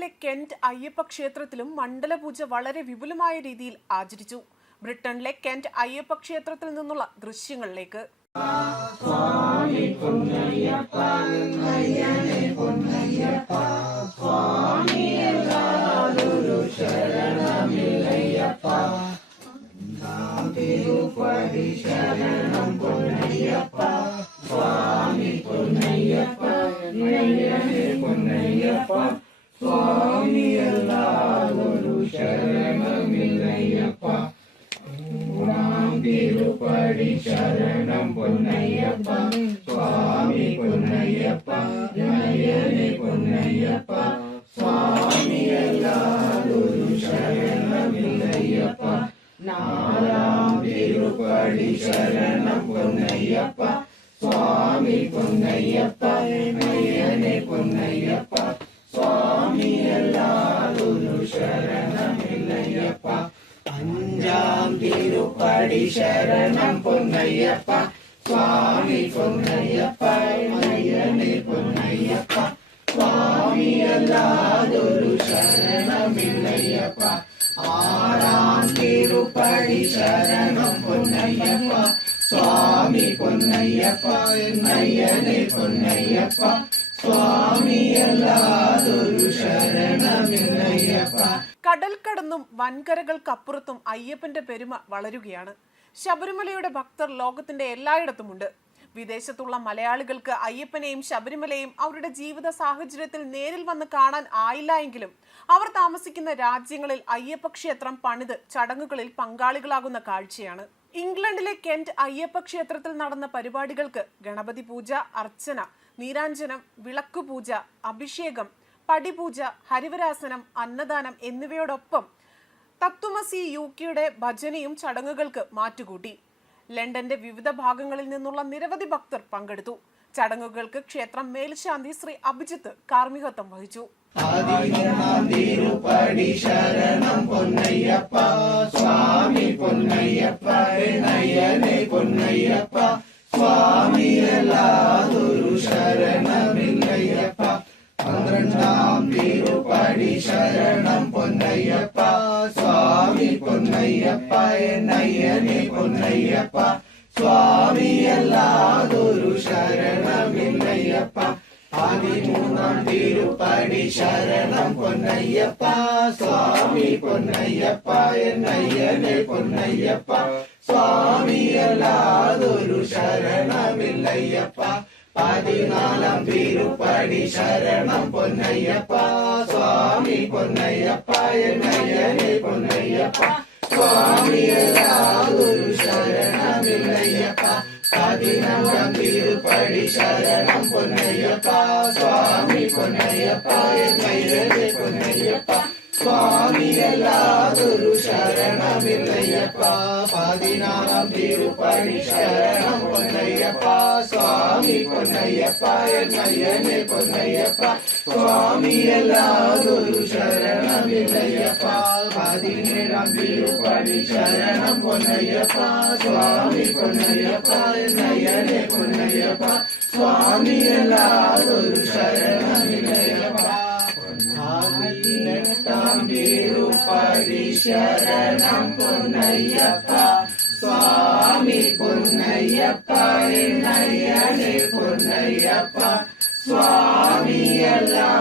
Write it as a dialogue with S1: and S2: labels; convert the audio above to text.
S1: ഇംഗ്ലണ്ടിലെ കെന്റ് അയ്യപ്പ ക്ഷേത്രത്തിലും മണ്ഡലപൂജ വളരെ വിപുലമായ രീതിയിൽ ആചരിച്ചു. ബ്രിട്ടനിലെ കെന്റ് അയ്യപ്പ ക്ഷേത്രത്തിൽ നിന്നുള്ള ദൃശ്യങ്ങളിലേക്ക്.
S2: സ്വാമി அடி சரணம் பொன்னையப்பா. சுவாமி பொன்னையப்பா. ஜனயனே பொன்னையப்பா. சுவாமி எல்லாரும் சரணம் இல்லையப்பா. நாலாம் திருப்படி சரணம் பொன்னையப்பா. சுவாமி பொன்னையப்பா. ஜனயனே பொன்னையப்பா. சுவாமி எல்லாரும் சரணம் இல்லையப்பா. அஞ்சாம் திருப்படி சரணம் பொன்னையப்பா. சுவாமி பொன்னையப்பா ஐயனே பொன்னையப்பா. சுவாமி அல்லாதொரு சரணம் இல்லையப்பா ஆறாம் திருப்படி சரணம் பொன்னையப்பா. சுவாமி பொன்னையப்பா நயனே பொன்னையப்பா. சுவாமி எல்லா
S1: കടൽ കടന്നും വൻകരകൾക്കപ്പുറത്തും അയ്യപ്പന്റെ പെരുമ വളരുകയാണ്. ശബരിമലയുടെ ഭക്തർ ലോകത്തിന്റെ എല്ലായിടത്തുമുണ്ട്. വിദേശത്തുള്ള മലയാളികൾക്ക് അയ്യപ്പനെയും ശബരിമലയും അവരുടെ ജീവിത സാഹചര്യത്തിൽ നേരിൽ വന്ന് കാണാൻ ആയില്ല എങ്കിലും അവർ താമസിക്കുന്ന രാജ്യങ്ങളിൽ അയ്യപ്പ ക്ഷേത്രം പണിത് ചടങ്ങുകളിൽ പങ്കാളികളാകുന്ന കാഴ്ചയാണ്. ഇംഗ്ലണ്ടിലെ കെന്റ് അയ്യപ്പ ക്ഷേത്രത്തിൽ നടന്ന പരിപാടികൾക്ക് ഗണപതി പൂജ അർച്ചന നീരാഞ്ജനം വിളക്കുപൂജ അഭിഷേകം പടിപൂജ ഹരിവരാസനം അന്നദാനം എന്നിവയോടൊപ്പം തത്വമസി യു കെയുടെ ഭജനയും ചടങ്ങുകൾക്ക് മാറ്റുകൂട്ടി. ലണ്ടന്റെ വിവിധ ഭാഗങ്ങളിൽ നിന്നുള്ള നിരവധി ഭക്തർ പങ്കെടുത്തു. ചടങ്ങുകൾക്ക് ക്ഷേത്രം മേൽശാന്തി ശ്രീ അഭിജിത്ത് കാർമ്മികത്വം വഹിച്ചു.
S2: സ്വാമി ശരണം എന്നയ്യനെ പൊന്നയ്യപ്പ സ്വാമിയല്ലാതൊരു ശരണമില്ലയ്യപ്പ പതിമൂന്നാം തിരുപ്പടി ശരണം പൊന്നയ്യപ്പ സ്വാമി പൊന്നയ്യപ്പ എന്നയ്യനെ പൊന്നയ്യപ്പ സ്വാമിയല്ലാതൊരു ശരണമില്ലയ്യപ്പ പതിനാലാം തിരുപ്പടി ശരണം പൊന്നയ്യപ്പ സ്വാമി പൊന്നയ്യപ്പ എന്നയ്യനെ പൊന്നയ്യപ്പ ஒழியதாதொரு சரணமில்லையப்பா பதினவரம் திருப்படி சரணம் பொன்னையப்பா சுவாமி பொன்னையப்பா என் திருவில்லையப்பா பதினாறாம் திருப்பணி சரணம் பொன்னையப்பா சுவாமி பொன்னையப்பா என் ஐயனே பொன்னையப்பா சுவாமி எல்லாதொரு சரணம் இல்லையப்பா பதினேழாம் திருப்பணி சரணம் பொன்னையப்பா சுவாமி பொன்னையப்பா என் ஐயனே பொன்னையப்பா சுவாமி எல்லாரும் பொன்னையப்பா சுவாமி பொன்னையப்பா என்னையனே பொன்னையப்பா சுவாமி எல்லாம்